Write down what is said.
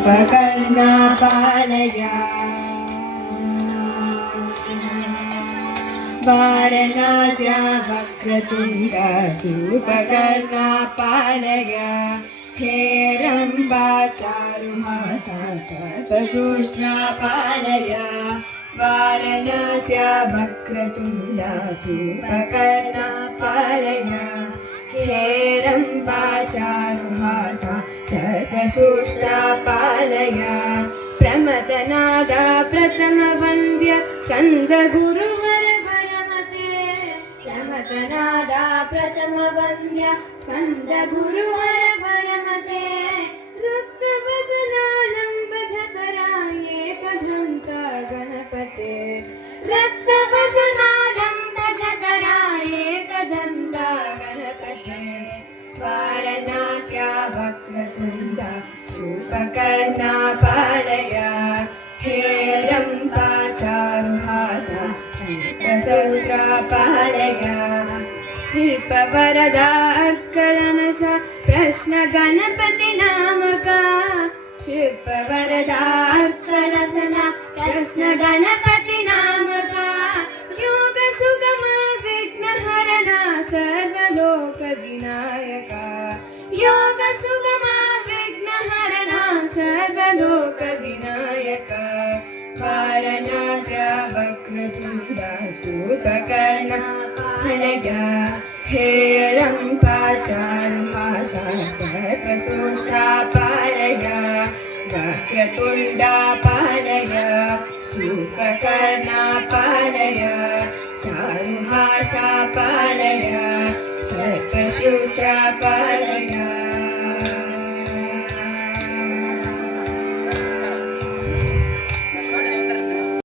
उपकर्णा पालय वारणास्या वक्रतुण्डा सूपकर्णा पालय हेरम्बा चारुहासा सर्पसूष्ट्रा पालय वारणास्या वक्रतुण्डा सूपकर्णा पालय हेरम्बा चारुहासा सर्पसूष्ट्रा पालय प्रमदनादा प्रथमवन्द्य स्कन्दगुरुवर वरमते प्रमदनादा प्रथमवन्द्य स्कन्दगुरुवर वरमते रक्तवसनालम्बशतरायेकधन्त गणपते रक्तवसनालम्बशतरायेकदन्त गणपते वारणास्या वक्रतुण्डा सूपकर्णा पालय हेरम्बा चारुहासा सर्पसूष्ट्रा पालय कृपवरदा अर्कलनसा प्रश्नगणपति नामका कृपवरदा अर्कलसना प्रश्नगणपति नामका योगसुगमा विघ्नहरणा सर्वलोकविनायका योगसुगमा विघ्नहरणा सर्वलोकविनायका वारणास्या वक्रतुण्डा सूपकर्णा पालय हेरम्बा चारुहासा सर्पसूष्ट्रा पालय वक्रतुण्डा पालय सूपकर्णा पालय।